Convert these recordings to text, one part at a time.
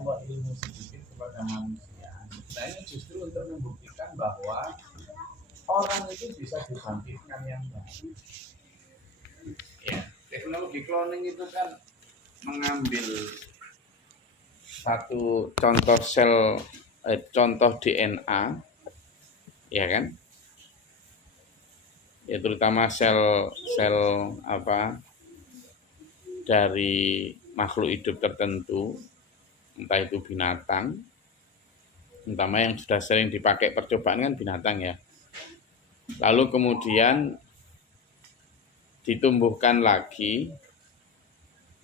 Allah ilmu sedikit kepada manusia. Nah ini justru untuk membuktikan bahwa orang itu bisa dibangkitkan yang baru. Ya, teknologi cloning itu kan mengambil satu contoh contoh DNA, ya kan? Ya terutama sel dari makhluk hidup tertentu, entah itu binatang, terutama yang sudah sering dipakai percobaan kan binatang ya. Lalu kemudian ditumbuhkan lagi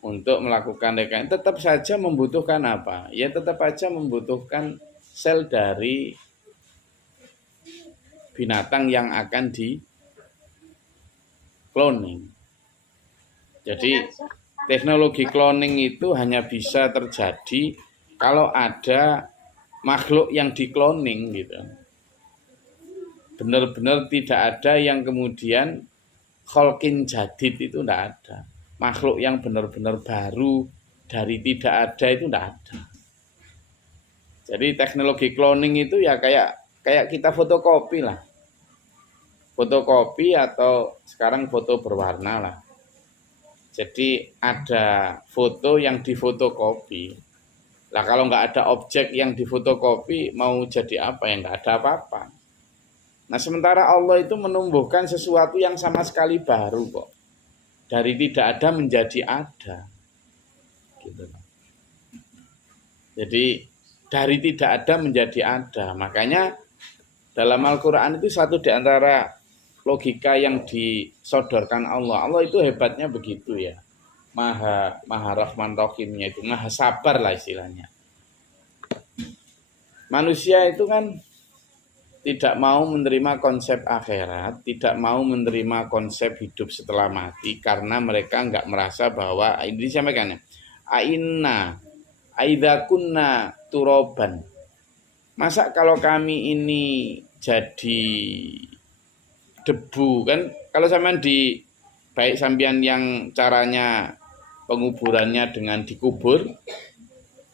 untuk melakukan rekayasa, tetap saja membutuhkan apa? Ya tetap saja membutuhkan sel dari binatang yang akan di cloning. Jadi teknologi cloning itu hanya bisa terjadi kalau ada makhluk yang di cloning gitu. Benar-benar tidak ada yang kemudian kholqin jadid itu tidak ada. Makhluk yang benar-benar baru dari tidak ada itu tidak ada. Jadi teknologi cloning itu ya kayak kita fotokopi lah. Fotokopi atau sekarang foto berwarna lah. Jadi ada foto yang difotokopi. Lah kalau nggak ada objek yang difotokopi mau jadi apa ya, nggak ada apa-apa. Nah sementara Allah itu menumbuhkan sesuatu yang sama sekali baru kok. Dari tidak ada menjadi ada. Gitu. Jadi dari tidak ada menjadi ada. Makanya dalam Al-Quran itu satu di antara logika yang disodorkan Allah. Allah itu hebatnya begitu ya. Maha Rahman Rahimnya itu, maha sabar lah istilahnya. Manusia itu kan tidak mau menerima konsep akhirat, tidak mau menerima konsep hidup setelah mati karena mereka nggak merasa bahwa ini sampaikan ya. Aidza kunna turoban. Masa kalau kami ini jadi debu kan? Kalau sampean di baik sampean yang caranya penguburannya dengan dikubur,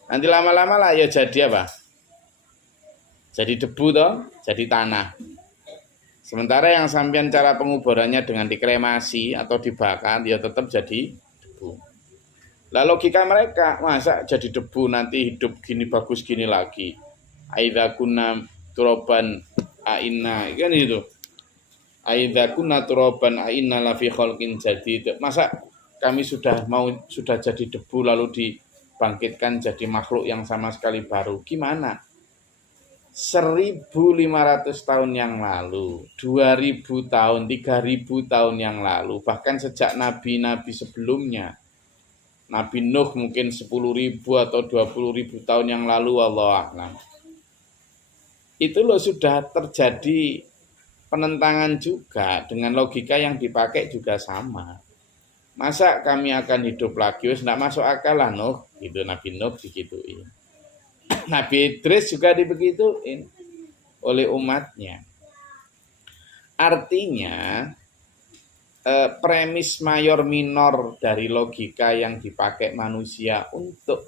nanti lama-lama lah ya jadi apa? Jadi debu toh, jadi tanah. Sementara yang sampean cara penguburannya dengan dikremasi atau dibakar, ya tetap jadi debu. Lah logika mereka, masa jadi debu nanti hidup gini bagus gini lagi. Aidza kunna turaban aina, kan itu. Aidza kunna turaban aina la fi khalqin jadid. Masa kami sudah jadi debu lalu dibangkitkan jadi makhluk yang sama sekali baru. Gimana? 1.500 tahun yang lalu, 2.000 tahun, 3.000 tahun yang lalu, bahkan sejak nabi-nabi sebelumnya, Nabi Nuh mungkin 10.000 atau 20.000 tahun yang lalu, Allah a'lam. Itu loh sudah terjadi penentangan juga, dengan logika yang dipakai juga sama. Masa kami akan hidup lagi, tidak masuk akal lah Nuh, gitu Nabi Nuh digituin. Nabi Idris juga dibegituin oleh umatnya. Artinya premis mayor minor dari logika yang dipakai manusia untuk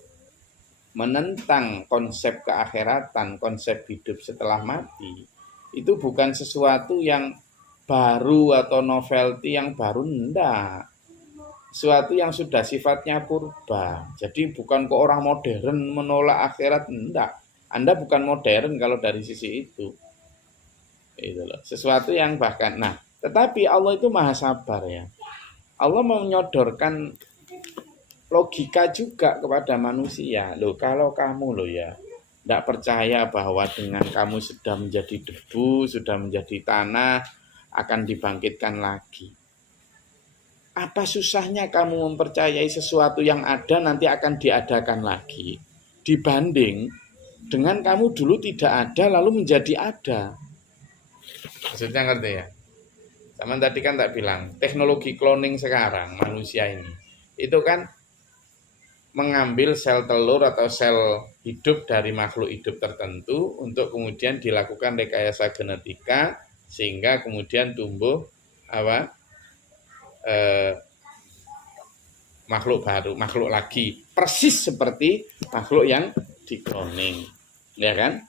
menentang konsep keakhiratan, konsep hidup setelah mati, itu bukan sesuatu yang baru atau novelty yang baru, enggak. Sesuatu yang sudah sifatnya purba. Jadi bukan ke orang modern menolak akhirat, enggak. Anda bukan modern kalau dari sisi itu. Itu loh. Sesuatu yang bahkan, nah, tetapi Allah itu maha sabar ya. Allah menyodorkan logika juga kepada manusia. Loh, kalau kamu loh ya, enggak percaya bahwa dengan kamu sudah menjadi debu, sudah menjadi tanah, akan dibangkitkan lagi. Apa susahnya kamu mempercayai sesuatu yang ada nanti akan diadakan lagi dibanding dengan kamu dulu tidak ada lalu menjadi ada. Maksudnya ngerti ya? Sama tadi kan tak bilang teknologi cloning sekarang manusia ini itu kan mengambil sel telur atau sel hidup dari makhluk hidup tertentu untuk kemudian dilakukan rekayasa genetika sehingga kemudian tumbuh apa? Makhluk baru, makhluk lagi, persis seperti makhluk yang di cloning, ya kan?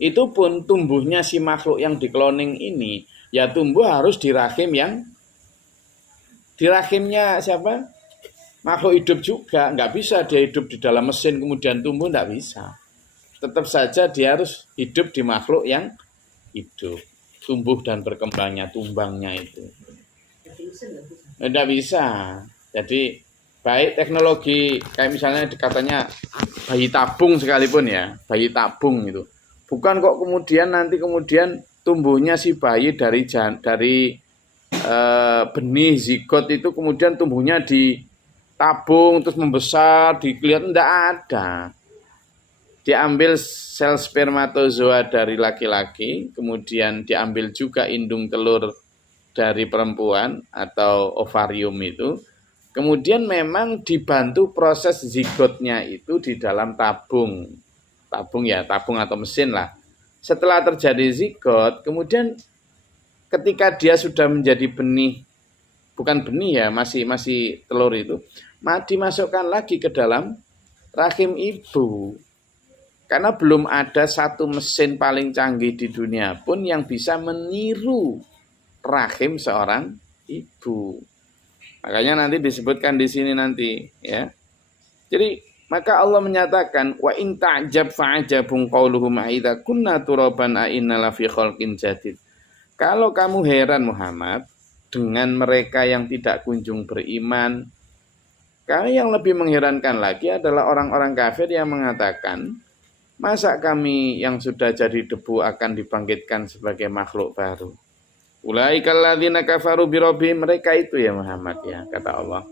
Itu pun tumbuhnya si makhluk yang di cloning ini ya tumbuh harus di rahimnya siapa? Makhluk hidup juga, nggak bisa dia hidup di dalam mesin kemudian tumbuh, nggak bisa. Tetap saja dia harus hidup di makhluk yang hidup, tumbuh dan berkembangnya, tumbangnya itu. Nggak bisa. Jadi baik teknologi kayak misalnya katanya bayi tabung sekalipun ya, bayi tabung itu. Bukan kok kemudian tumbuhnya si bayi dari benih zigot itu kemudian tumbuhnya di tabung terus membesar, dilihat enggak ada. Diambil sel spermatozoa dari laki-laki, kemudian diambil juga indung telur dari perempuan atau ovarium itu. Kemudian memang dibantu proses zigotnya itu di dalam tabung. Tabung ya, tabung atau mesin lah. Setelah terjadi zigot, kemudian ketika dia sudah menjadi benih, bukan benih ya, masih telur itu, dimasukkan lagi ke dalam rahim ibu. Karena belum ada satu mesin paling canggih di dunia pun yang bisa meniru rahim seorang ibu. Makanya nanti disebutkan di sini nanti, ya. Jadi maka Allah menyatakan wa in ta'jab fa'ajabun qauluhum idza kunna turaban a inna la fi khalqin jadid. Kalau kamu heran Muhammad dengan mereka yang tidak kunjung beriman, yang lebih mengherankan lagi adalah orang-orang kafir yang mengatakan, masa kami yang sudah jadi debu akan dibangkitkan sebagai makhluk baru? Ulaikal ladzina kafaru bi rabbihim, mereka itu ya Muhammad ya, kata Allah.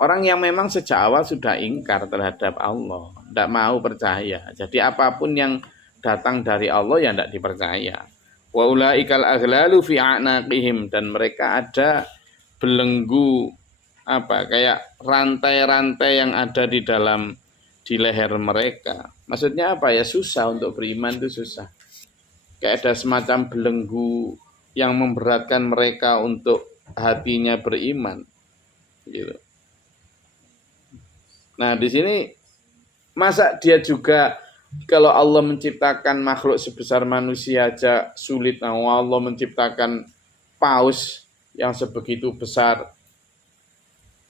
Orang yang memang sejak awal sudah ingkar terhadap Allah, tidak mau percaya. Jadi apapun yang datang dari Allah ya tidak dipercaya. Wa ulaikal aghlalu fi a'naqihim, dan mereka ada belenggu kayak rantai-rantai yang ada di leher mereka. Maksudnya apa ya, susah untuk beriman itu susah. Kayak ada semacam belenggu yang memberatkan mereka untuk hatinya beriman. Gitu. Nah di sini masa dia juga kalau Allah menciptakan makhluk sebesar manusia aja sulit. Nah Allah menciptakan paus yang sebegitu besar,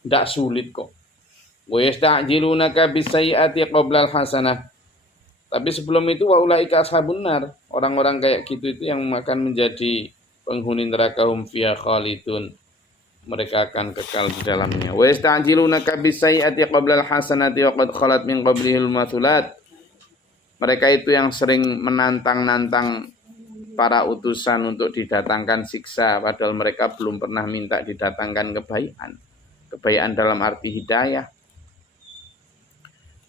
tidak sulit kok. Wa yasta'jilunaka bis-sayyi'ati qabla al-hasanah. Tapi sebelum itu wa ulaika ashabun nar, orang-orang kayak gitu itu yang akan menjadi penghuni neraka, hum fiha khalidun. Mereka akan kekal di dalamnya. Wa yasta'jilunaka bis-sayyi'ati qabla al-hasanati wa qad khalat min qablihil mathulat. Mereka itu yang sering menantang-nantang para utusan untuk didatangkan siksa, padahal mereka belum pernah minta didatangkan kebaikan. Kebaikan dalam arti hidayah.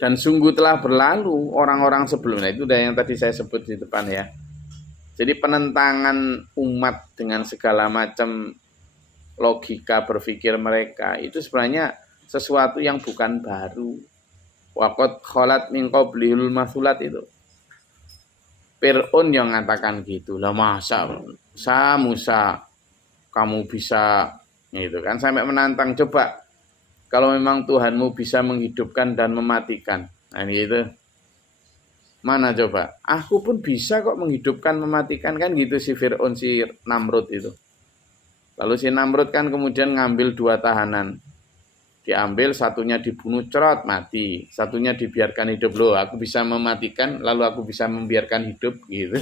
Dan sungguh telah berlalu orang-orang sebelumnya, itu udah yang tadi saya sebut di depan ya. Jadi penentangan umat dengan segala macam logika berpikir mereka itu sebenarnya sesuatu yang bukan baru. Waqad khalat min qablihil mathulat itu. Fir'aun yang mengatakan gitu. Lah masa Musa kamu bisa gitu kan, sampai menantang, coba kalau memang Tuhanmu bisa menghidupkan dan mematikan. Nah gitu. Mana coba? Aku pun bisa kok menghidupkan, mematikan, kan gitu si Fir'aun, si Namrud itu. Lalu si Namrud kan kemudian ngambil 2 tahanan. Diambil, satunya dibunuh, cerot, mati. Satunya dibiarkan hidup. Loh, aku bisa mematikan, lalu aku bisa membiarkan hidup gitu.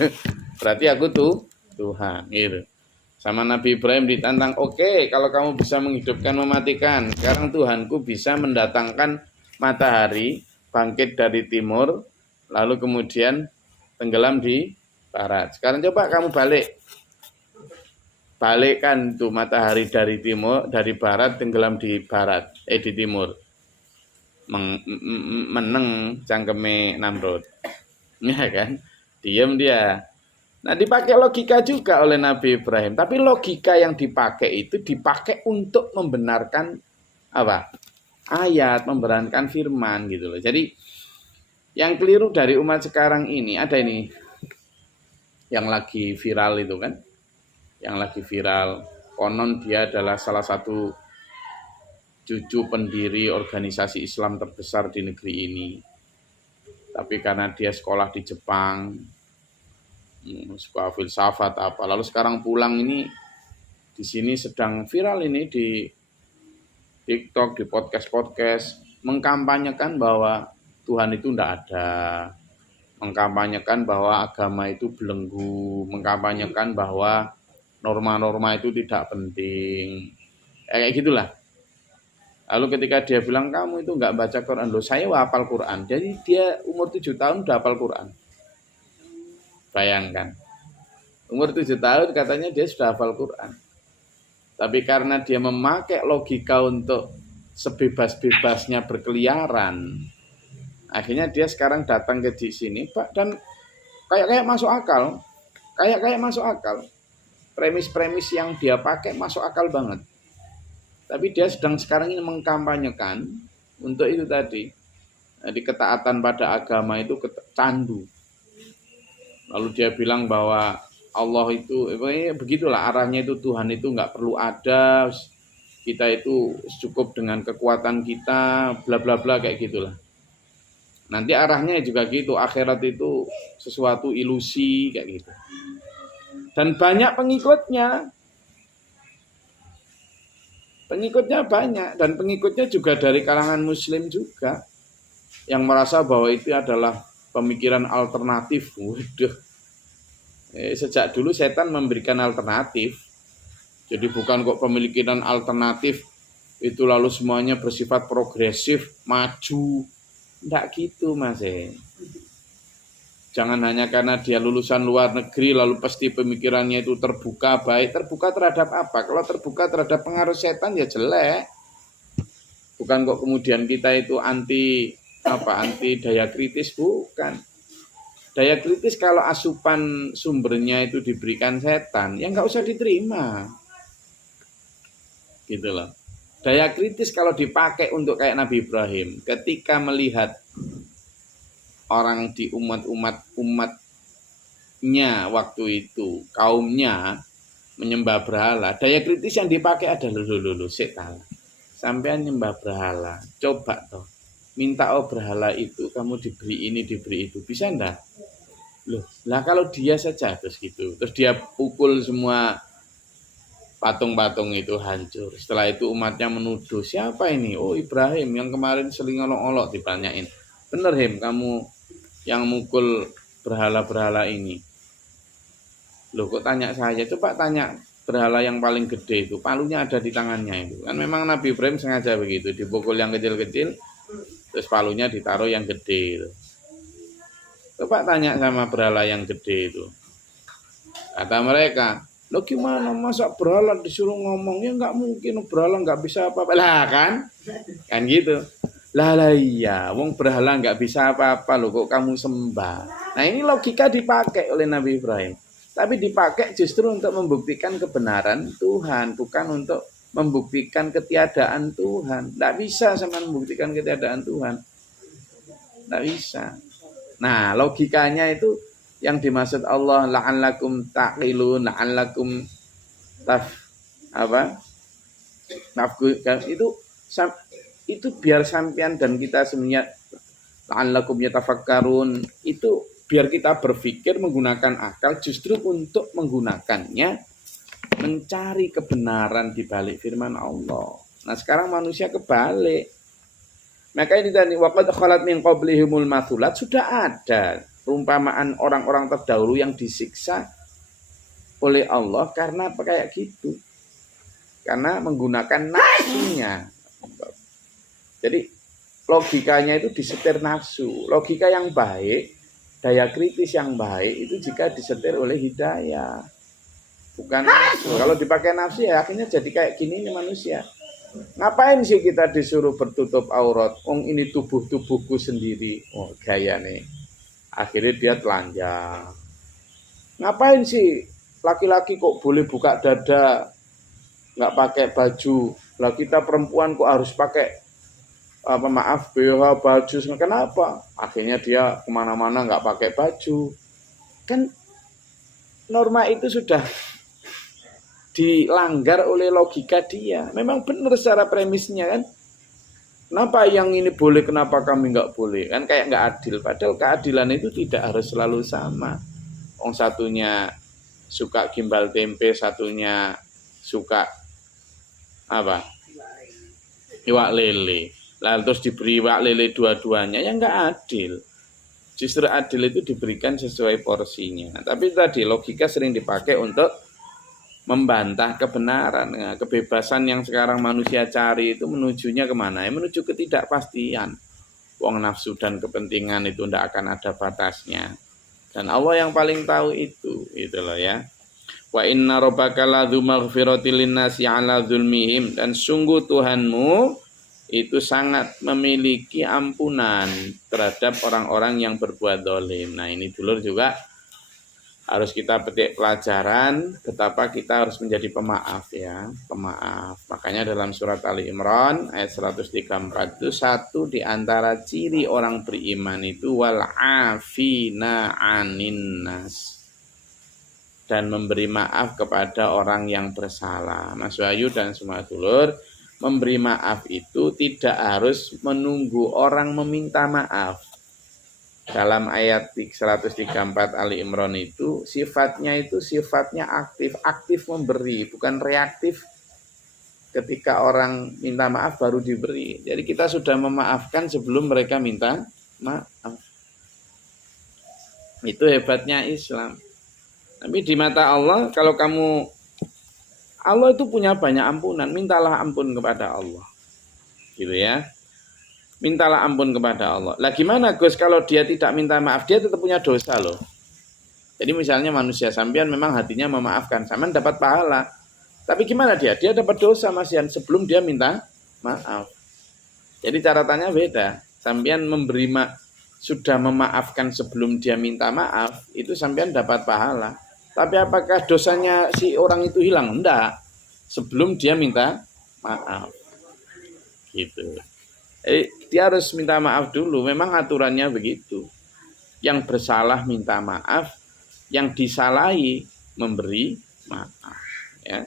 Berarti aku tuh Tuhan gitu. Sama Nabi Ibrahim ditantang, oke, kalau kamu bisa menghidupkan, mematikan, sekarang Tuhanku bisa mendatangkan matahari bangkit dari timur, lalu kemudian tenggelam di barat. Sekarang coba kamu balikkan tuh matahari dari timur, dari barat tenggelam di barat, di timur. Meneng cangkeme Namrud. Ya kan? Diam dia. Nah dipakai logika juga oleh Nabi Ibrahim. Tapi logika yang dipakai itu dipakai untuk membenarkan apa? Ayat, membenarkan firman gitu loh. Jadi yang keliru dari umat sekarang ini, ada ini yang lagi viral itu kan. Yang lagi viral, konon dia adalah salah satu cucu pendiri organisasi Islam terbesar di negeri ini. tapi karena dia sekolah di Jepang, sekolah filsafat apa, lalu sekarang pulang ini di sini sedang viral ini di TikTok, di podcast-podcast, mengkampanyekan bahwa Tuhan itu tidak ada, mengkampanyekan bahwa agama itu belenggu, mengkampanyekan bahwa norma-norma itu tidak penting, kayak gitulah. Lalu ketika dia bilang kamu itu nggak baca Quran, loh saya hafal Quran. Jadi dia umur 7 tahun udah hafal Quran. Bayangkan, umur 7 tahun katanya dia sudah hafal Quran. Tapi karena dia memakai logika untuk sebebas-bebasnya berkeliaran, akhirnya dia sekarang datang ke di sini, Pak, dan kayak masuk akal. Kayak masuk akal. Premis-premis yang dia pakai masuk akal banget. Tapi dia sedang sekarang ini mengkampanyekan untuk itu tadi. Jadi ketaatan pada agama itu candu. Lalu dia bilang bahwa Allah itu, begitulah arahnya itu, Tuhan itu nggak perlu ada, kita itu cukup dengan kekuatan kita, bla bla bla kayak gitulah. Nanti arahnya juga gitu, akhirat itu sesuatu ilusi kayak gitu. Dan banyak pengikutnya. Pengikutnya banyak, dan pengikutnya juga dari kalangan muslim juga, yang merasa bahwa itu adalah pemikiran alternatif. Waduh, sejak dulu setan memberikan alternatif, jadi bukan kok pemikiran alternatif itu lalu semuanya bersifat progresif, maju, enggak gitu mas. Jangan hanya karena dia lulusan luar negeri lalu pasti pemikirannya itu terbuka, baik. Terbuka terhadap apa? Kalau terbuka terhadap pengaruh setan ya jelek. Bukan kok kemudian kita itu anti daya kritis, bukan. Daya kritis kalau asupan sumbernya itu diberikan setan, ya nggak usah diterima. Gitu loh. Daya kritis kalau dipakai untuk kayak Nabi Ibrahim, ketika melihat orang di umatnya waktu itu, kaumnya menyembah berhala, daya kritis yang dipakai adalah lulu setan. Sampean nyembah berhala, coba toh minta berhala itu kamu diberi ini diberi itu, bisa enggak? Loh, lah kalau dia saja terus gitu, terus dia pukul semua patung-patung itu hancur. Setelah itu umatnya menuduh, siapa ini? Oh Ibrahim yang kemarin seling olok-olok, ditanyain. Bener Him, kamu yang mukul berhala-berhala ini. Loh kok tanya saya? Coba tanya berhala yang paling gede itu, palunya ada di tangannya itu. Kan memang Nabi Ibrahim sengaja begitu, dipukul yang kecil-kecil, terus palunya ditaruh yang gede itu. Coba tanya sama berhala yang gede itu. Kata mereka, lo gimana masa berhala disuruh ngomong? Ya nggak mungkin, berhala nggak bisa apa-apa. Lah kan gitu. Lah iya, wong berhala nggak bisa apa-apa loh, kok kamu sembah. Nah ini logika dipakai oleh Nabi Ibrahim, tapi dipakai justru untuk membuktikan kebenaran Tuhan, bukan untuk membuktikan ketiadaan Tuhan. Nggak bisa sama membuktikan ketiadaan Tuhan, nggak bisa. Nah logikanya itu yang dimaksud Allah la'allakum taqilun, la'allakum itu biar sampean dan kita semuanya la'allakum yatafakkarun, itu biar kita berpikir menggunakan akal, justru untuk menggunakannya mencari kebenaran di balik firman Allah. Nah sekarang manusia kebalik. Maka ini tadi waqad khalat min qablihimul mathulat, sudah ada perumpamaan orang-orang terdahulu yang disiksa oleh Allah karena kayak gitu. Karena menggunakan nafsunya. Jadi logikanya itu disetir nafsu. Logika yang baik, daya kritis yang baik itu jika disetir oleh hidayah. Bukan nafsu. Kalau dipakai nafsu ya akhirnya jadi kayak gini nih manusia. Ngapain sih kita disuruh bertutup aurat? Ini tubuhku sendiri. Oh gaya nih. Akhirnya dia telanjang. Ngapain sih laki-laki kok boleh buka dada, nggak pakai baju? Lah kita perempuan kok harus pakai BH baju? Kenapa? Akhirnya dia kemana-mana nggak pakai baju. Kan norma itu sudah dilanggar oleh logika dia. Memang benar secara premisnya kan. Kenapa yang ini boleh, kenapa kami nggak boleh? Kan kayak nggak adil. Padahal keadilan itu tidak harus selalu sama. Yang satunya suka gimbal tempe, satunya suka apa? Iwak lele. Lalu terus diberi iwak lele dua-duanya, ya nggak adil. Justru adil itu diberikan sesuai porsinya. Tapi tadi logika sering dipakai untuk membantah kebenaran. Nah, kebebasan yang sekarang manusia cari itu menujunya kemana? Ya, menuju ketidakpastian. Wong nafsu dan kepentingan itu tidak akan ada batasnya. Dan Allah yang paling tahu itu loh ya. Wa inna rabbaka ladzu maghfiratil linnasi ala dzulmihim, dan sungguh Tuhanmu itu sangat memiliki ampunan terhadap orang-orang yang berbuat dolim. Nah ini dulur juga harus kita petik pelajaran betapa kita harus menjadi pemaaf ya, pemaaf. Makanya dalam surat Ali Imran ayat 134 itu satu di antara ciri orang beriman itu wal afina anin nas, dan memberi maaf kepada orang yang bersalah. Mas Wahyu dan semua dulur, memberi maaf itu tidak harus menunggu orang meminta maaf. Dalam ayat 134 Ali Imran itu sifatnya aktif, aktif memberi, bukan reaktif. Ketika orang minta maaf baru diberi. Jadi kita sudah memaafkan sebelum mereka minta maaf. Itu hebatnya Islam. Tapi di mata Allah, kalau Allah itu punya banyak ampunan, mintalah ampun kepada Allah. Gitu ya. Mintalah ampun kepada Allah. Lah gimana Gus kalau dia tidak minta maaf, dia tetap punya dosa loh. Jadi misalnya manusia sampean memang hatinya memaafkan, sampean dapat pahala. Tapi gimana dia? Dia dapat dosa masihan sebelum dia minta maaf. Jadi caratannya beda. Sampean sudah memaafkan sebelum dia minta maaf, itu sampean dapat pahala. Tapi apakah dosanya si orang itu hilang? Enggak. Sebelum dia minta maaf. Gitu. Dia harus minta maaf dulu. Memang aturannya begitu. Yang bersalah minta maaf, yang disalahi memberi maaf. Ya.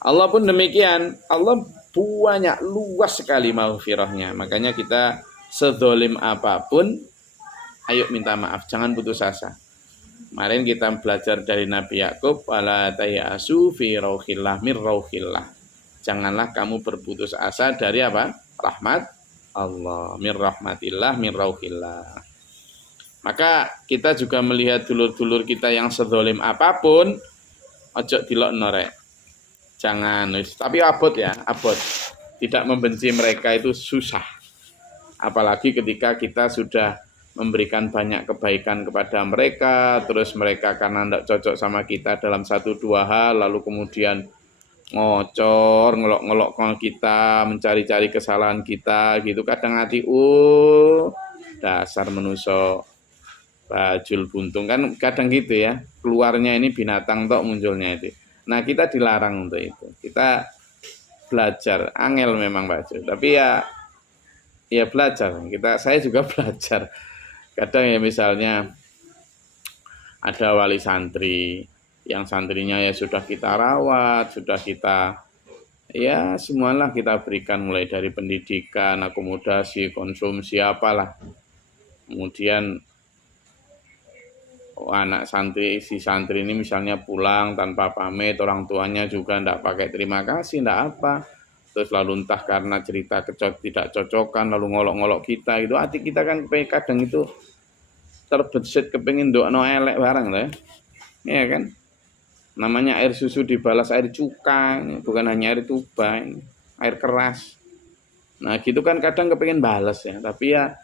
Allah pun demikian. Allah banyak, luas sekali maghfirahnya. Makanya kita sedolim apapun, ayo minta maaf. Jangan putus asa. Kemarin kita belajar dari Nabi Yakub, wala tayasu fi rauhillah mir rauhillah. Janganlah kamu berputus asa dari apa? Rahmat Allah, mir rahmatillah mir rauhillah. Maka kita juga melihat dulur-dulur kita yang sedolim apapun, ojo dilokno rek. Jangan, tapi abot ya, abot. Tidak membenci mereka itu susah. Apalagi ketika kita sudah memberikan banyak kebaikan kepada mereka, terus mereka karena tidak cocok sama kita dalam 1-2 hal, lalu kemudian ngocor, ngelok-ngelok kita, mencari-cari kesalahan kita, gitu. Kadang hati, dasar manusia bajul buntung, kan kadang gitu ya, keluarnya ini binatang tok munculnya itu. Nah kita dilarang untuk itu, kita belajar, angel memang bajul, tapi ya belajar, saya juga belajar. Kadang ya misalnya ada wali santri, yang santrinya ya sudah kita rawat, sudah kita, ya semualah kita berikan mulai dari pendidikan, akomodasi, konsumsi apalah. Kemudian anak santri, si santri ini misalnya pulang tanpa pamit, orang tuanya juga tidak pakai terima kasih, tidak apa. Terus lalu entah karena cerita tidak cocokan, lalu ngolok-ngolok kita, gitu. Hati kita kan kadang itu terbesit kepengin ndokno elek barang lah. Ya kan? Namanya air susu dibalas air cuka, bukan hanya air tuba, air keras. Nah, gitu kan kadang kepengin balas ya, tapi ya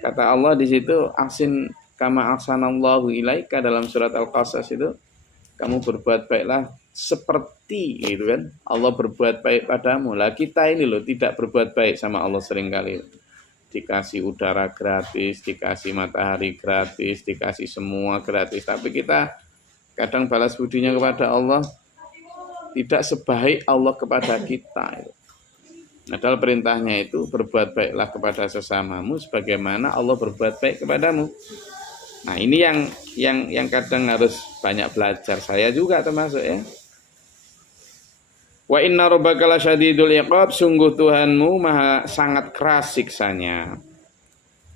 kata Allah di situ ahsin kama ahsanallahu ilaika, dalam surat Al-Qasas itu kamu berbuat baiklah seperti gitu kan Allah berbuat baik padamu. Lah kita ini loh tidak berbuat baik sama Allah seringkali. Dikasih udara gratis, dikasih matahari gratis, dikasih semua gratis, tapi kita kadang balas budinya kepada Allah tidak sebaik Allah kepada kita. Padahal perintahnya itu berbuat baiklah kepada sesamamu sebagaimana Allah berbuat baik kepadamu. Nah ini yang kadang harus banyak belajar, saya juga termasuk ya. Wa inna rabbaka lasyadidul iqab, sungguh Tuhanmu maha sangat keras siksanya.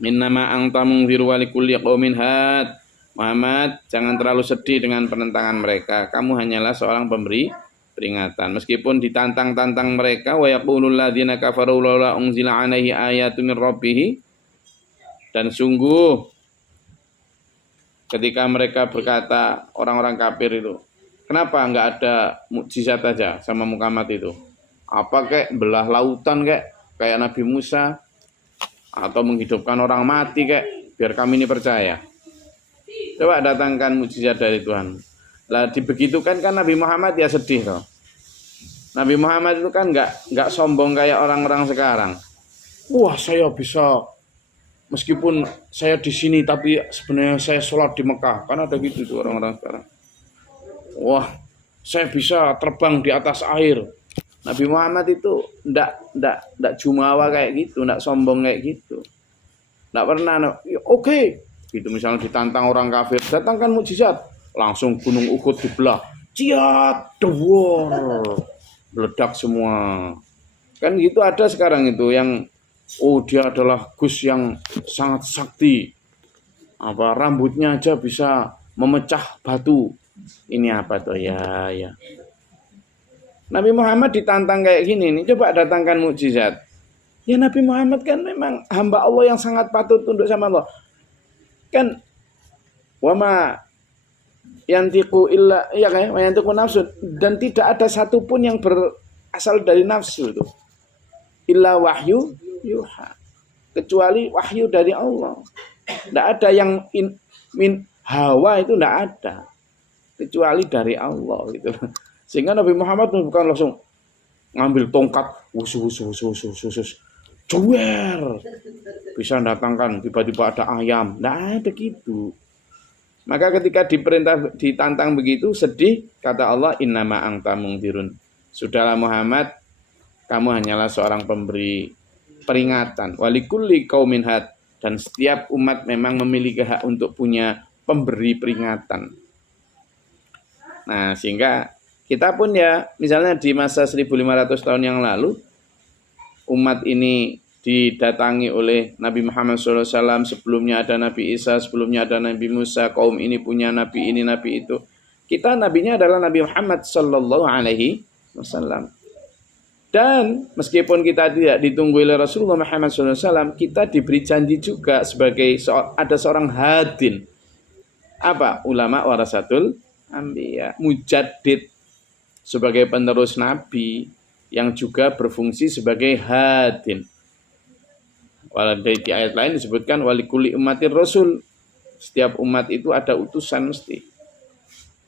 Innama anta mungdhir wa likulli qaumin had. Muhammad, jangan terlalu sedih dengan penentangan mereka. Kamu hanyalah seorang pemberi peringatan. Meskipun ditantang-tantang mereka, wa yaqulul ladzina kafaru laula unzila alaihi ayatun min rabbih. Dan sungguh ketika mereka berkata, orang-orang kafir itu, kenapa enggak ada mukjizat aja sama Muhammad itu? Apa kayak belah lautan kayak Nabi Musa, atau menghidupkan orang mati biar kami ini percaya. Coba datangkan mukjizat dari Tuhan. Lah dibegitukan kan Nabi Muhammad ya sedih toh. Nabi Muhammad itu kan enggak sombong kayak orang-orang sekarang. Wah, saya bisa meskipun saya di sini tapi sebenarnya saya sholat di Mekah. Kan ada gitu tuh orang-orang sekarang. Wah, saya bisa terbang di atas air. Nabi Muhammad itu enggak jumawa kayak gitu, enggak sombong kayak gitu. Enggak pernah, oke. Gitu misalnya ditantang orang kafir, datangkan mukjizat, langsung gunung Uhud dibelah. Ciat, dewor. Meledak semua. Kan gitu ada sekarang itu yang dia adalah Gus yang sangat sakti. Apa rambutnya aja bisa memecah batu. Ini apa tuh ya. Nabi Muhammad ditantang kayak gini nih, coba datangkan mukjizat. Ya Nabi Muhammad kan memang hamba Allah yang sangat patut tunduk sama Allah. Kan wama yantiqu illa ya kan, yantiqu nafsu, dan tidak ada satupun yang berasal dari nafsu itu. Illa wahyu yuha. Kecuali wahyu dari Allah. Tidak ada yang min hawa, itu tidak ada. Kecuali dari Allah gitu. Sehingga Nabi Muhammad bukan langsung ngambil tongkat, cuer, bisa datangkan tiba-tiba ada ayam. Nah, ada gitu. Maka ketika ditantang begitu, sedih, kata Allah, innama anta mungdirun. Sudahlah Muhammad, kamu hanyalah seorang pemberi peringatan. Walikulli qaumin had, dan setiap umat memang memiliki hak untuk punya pemberi peringatan. Nah, sehingga kita pun ya, misalnya di masa 1500 tahun yang lalu, umat ini didatangi oleh Nabi Muhammad SAW, sebelumnya ada Nabi Isa, sebelumnya ada Nabi Musa, kaum ini punya Nabi ini, Nabi itu. Kita nabinya adalah Nabi Muhammad SAW. Dan meskipun kita tidak ditunggu oleh Rasulullah Muhammad SAW, kita diberi janji juga sebagai ada seorang hadin. Apa? Ulama warasatul anbiya, mujaddid, sebagai penerus Nabi yang juga berfungsi sebagai hadin. Walaupun di ayat lain disebutkan walikuli umatir rasul, setiap umat itu ada utusan mesti.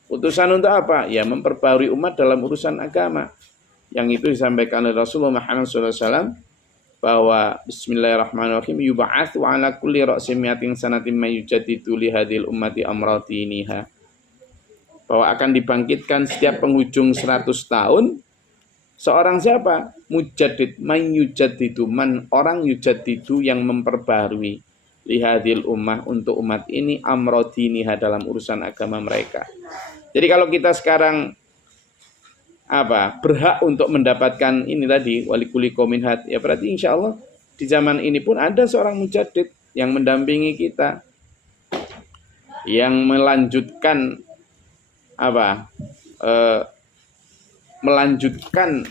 Utusan untuk apa? Ya memperbarui umat dalam urusan agama. Yang itu disampaikan oleh Rasulullah Muhammad SAW bahwa Bismillahirrahmanirrahim, yub'atsu ala kulli ra'sin mi'atin sanatin may yujaddidu li hadhil ummati amradiniha. Bahwa akan dibangkitkan setiap penghujung 100 tahun seorang siapa? Mujaddid, man yujaddidu, man orang yujaddidu yang memperbarui lihadil ummah, untuk umat ini amradiniha, dalam urusan agama mereka. Jadi kalau kita sekarang berhak untuk mendapatkan ini tadi walikuli qaumin had, ya berarti insya Allah di zaman ini pun ada seorang mujaddid yang mendampingi kita, yang melanjutkan melanjutkan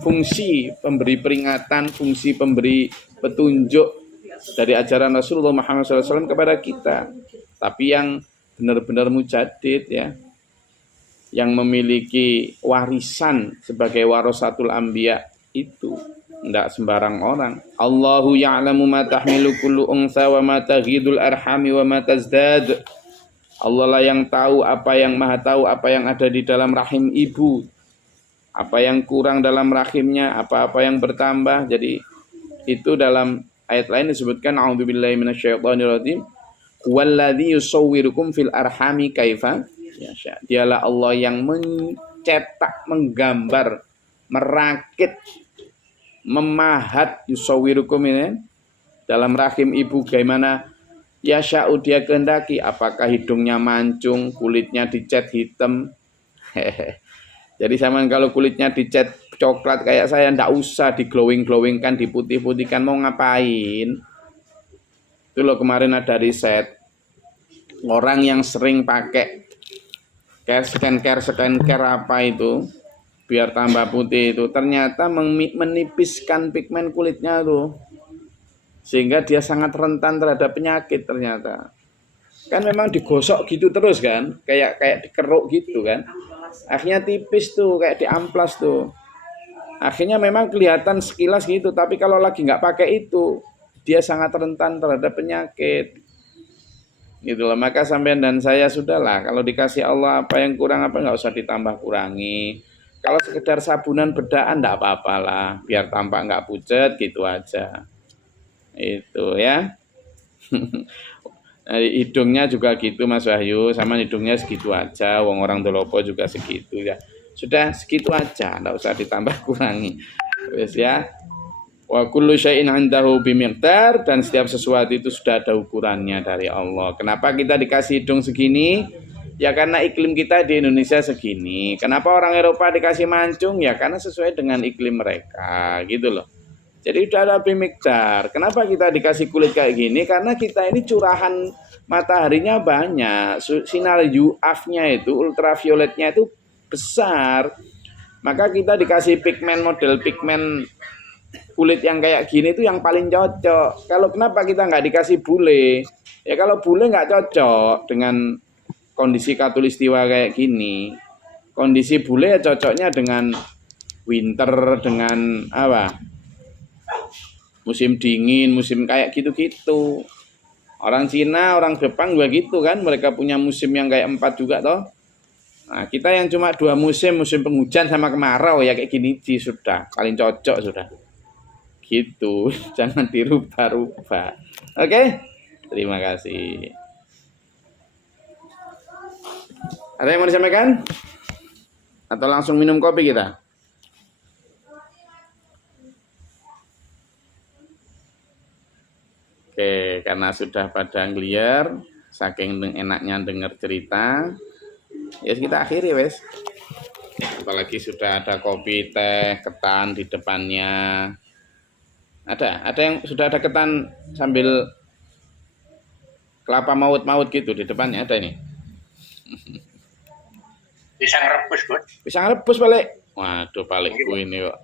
fungsi pemberi peringatan, fungsi pemberi petunjuk dari ajaran Rasulullah Muhammad SAW kepada kita. Tapi yang benar-benar mujaddid ya, yang memiliki warisan sebagai warasatul anbiya, itu tidak sembarang orang. Allahu ya'lamu ma tahmilu kullu unsa wa ma taghidul arhami wa ma tazdad. Allah lah yang tahu, maha tahu apa yang ada di dalam rahim ibu, apa yang kurang dalam rahimnya, apa yang bertambah. Jadi itu dalam ayat lain disebutkan a'udzubillahi minasyaitonirrajim, walladzi yusawwirukum fil arhami kaifa yasha. Dialah Allah yang mencetak, menggambar, merakit, memahat, yusawwirukum ini dalam rahim ibu bagaimana yasha'u, dia kehendaki. Apakah hidungnya mancung, kulitnya dicat hitam. Jadi zaman kalau kulitnya dicat coklat kayak saya, ndak usah di glowing-glowingkan, diputih-putihkan, mau ngapain? Itu loh kemarin ada riset, orang yang sering pakai skincare apa itu, biar tambah putih itu, ternyata menipiskan pigmen kulitnya tuh. Sehingga dia sangat rentan terhadap penyakit ternyata. Kan memang digosok gitu terus kan, kayak dikeruk gitu kan. Akhirnya tipis tuh, kayak diamplas tuh. Akhirnya memang kelihatan sekilas gitu, tapi kalau lagi nggak pakai itu, dia sangat rentan terhadap penyakit. Gitu loh, maka sampean dan saya sudahlah, kalau dikasih Allah apa yang kurang apa nggak usah ditambah kurangi. Kalau sekedar sabunan bedaan nggak apa-apalah, biar tampak nggak pucet gitu aja. Itu ya. Hidungnya juga gitu Mas Wahyu, sama hidungnya segitu aja, wong orang Dolopo juga segitu ya. Sudah segitu aja, enggak usah ditambah kurangi. Wes ya. Wa kullu syai'in 'indahu bimiqdar, dan setiap sesuatu itu sudah ada ukurannya dari Allah. Kenapa kita dikasih hidung segini? Ya karena iklim kita di Indonesia segini. Kenapa orang Eropa dikasih mancung? Ya karena sesuai dengan iklim mereka, gitu loh. Jadi udah ada bimikdar. Kenapa kita dikasih kulit kayak gini? Karena kita ini curahan mataharinya banyak. Sinar UV-nya itu, ultravioletnya itu besar. Maka kita dikasih model pigmen kulit yang kayak gini itu yang paling cocok. Kalau kenapa kita nggak dikasih bule? Ya kalau bule nggak cocok dengan kondisi khatulistiwa kayak gini. Kondisi bule ya cocoknya dengan winter, dengan apa? Musim dingin, musim kayak gitu-gitu. Orang Cina, orang Jepang juga gitu kan, mereka punya musim yang kayak 4 juga toh. Nah, kita yang cuma 2 musim, musim penghujan sama kemarau ya kayak gini sih sudah, paling cocok sudah. Gitu, jangan dirubah-rubah. Oke? Terima kasih. Ada yang mau disampaikan? Atau langsung minum kopi kita? Oke, karena sudah pada ngeliar, saking enaknya dengar cerita, ya kita akhiri wes. Apalagi sudah ada kopi, teh, ketan di depannya. Ada yang sudah ada ketan sambil kelapa maut-maut gitu di depannya, ada ini. Pisang rebus, Bud. Pisang rebus balik. Waduh, balikku ini kok.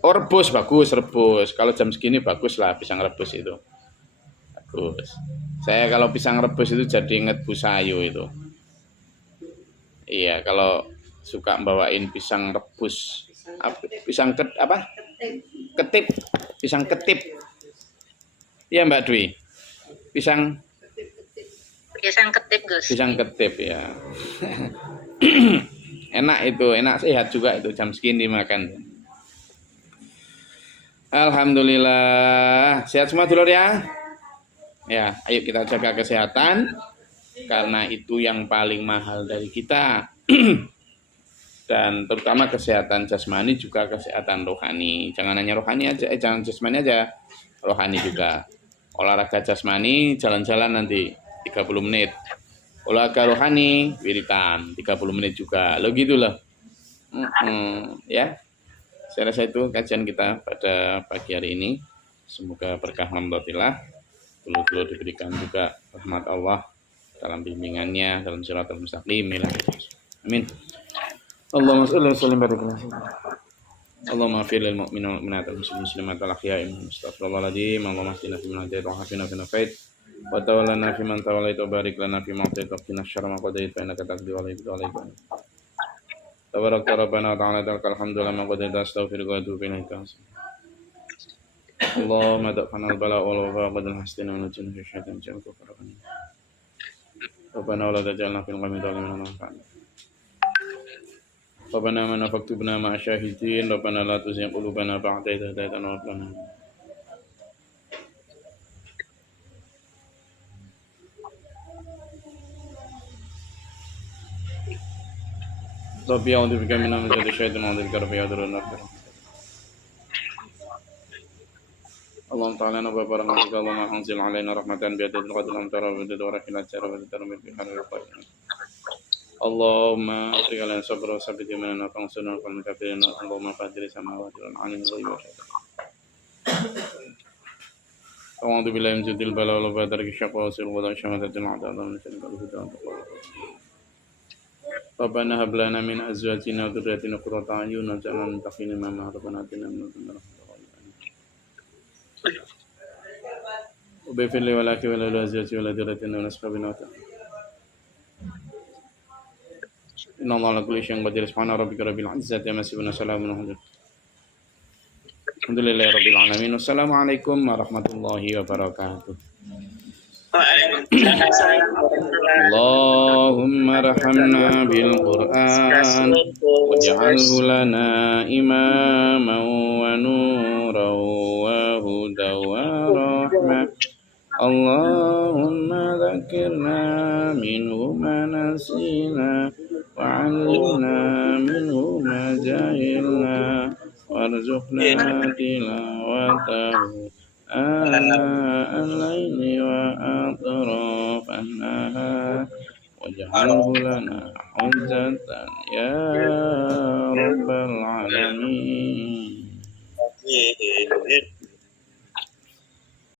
Rebus bagus, rebus. Kalau jam segini bagus lah pisang rebus itu. Bagus. Saya kalau pisang rebus itu jadi inget Bu Sayu itu. Iya, kalau suka bawain pisang rebus. Apa? Ketip. Pisang ketip. Iya Mbak Dwi. Pisang ketip, Gus. Pisang ketip ya. Enak itu, enak sehat juga itu jam segini makan. Alhamdulillah, sehat semua dulur ya. Ya, ayo kita jaga kesehatan karena itu yang paling mahal dari kita. Dan terutama kesehatan jasmani juga kesehatan rohani. Jangan hanya rohani aja, jangan jasmani aja, rohani juga. Olahraga jasmani, jalan-jalan nanti 30 menit. Olahraga rohani, wiritan 30 menit juga. Lo gitu loh. Ya. Saya rasa itu kajian kita pada pagi hari ini. Semoga berkah alhamdulillah. Dulu diberikan juga rahmat Allah dalam bimbingannya, dalam siratal mustaqim. Amin. Allahumma shalli wa sallim barik ala Allahumma fir lil mu'minin wal mu'minat wal muslimat wal ahya'i minhum astaghfirullahaladzim. Allahumma hdina fi man hadayt wa hafina fi nafait wa tawallana fi man tawallait wa barik lana fi ma atayt wa qina syarra ma qadait fa innaka taqdi wa la yuqda alaika. Tabarak Rabbana ta'ala lakal hamdu lama qadaita astaghfiruka wa atubu ilaik. Allahumma da'fana al-bala wal wafa qadal hastina wa najina fi syaitan ja'alka faraqani. Rabbana wa la tajalna fil qawmi dhalimin anfa'na. Rabbana ma nafaktubna ma syahidin. Rabbana la tuzigh qulubana ba'da idh hadaytana wa hab lana. Rabbi a'udzu bika min hamazati syaitan wa a'udzu bika rabbi yahdurun. Allahumma ta'ala wa barakatuh. Allahumma anzil 'alaina rahmatan bi yadil qadri lam tara wa bidawra fil ajra wa taramil bi halal qaid. Allahumma afriq lana sabra wa sabbit imanana wa ansurna al kafirin Allahumma fatir samawati wal ardi ghaibi wa syahada A'udzu billahi min syaitonir bala wal badarki syaqwa wa sirwa wa syamatatil a'dad min syaitonir huda Rabbana hab lana min azwajina wa dhurriyyatina qurrata a'yun waj'alna lil muttaqina imama Rabbana atina min ladunka rahmatan وبفر لي ولك ولأزواجي ولذريتنا ولأصحابنا إن الله على كل شيء قدير سبحان ربك رب العزة عما يصفون وسلام على المرسلين الحمد لله رب العالمين والسلام عليكم ورحمة الله وبركاته اللهم ارحمنا بالقرآن واجعله لنا إماما ونورا وهدى ورحمة اللهم ذكرنا منه ما نسينا وعلمنا منه ما جهلنا وارزقنا تلاوته آناء الليل وأطراف النهار واجعله لنا حجة يا رب العالمين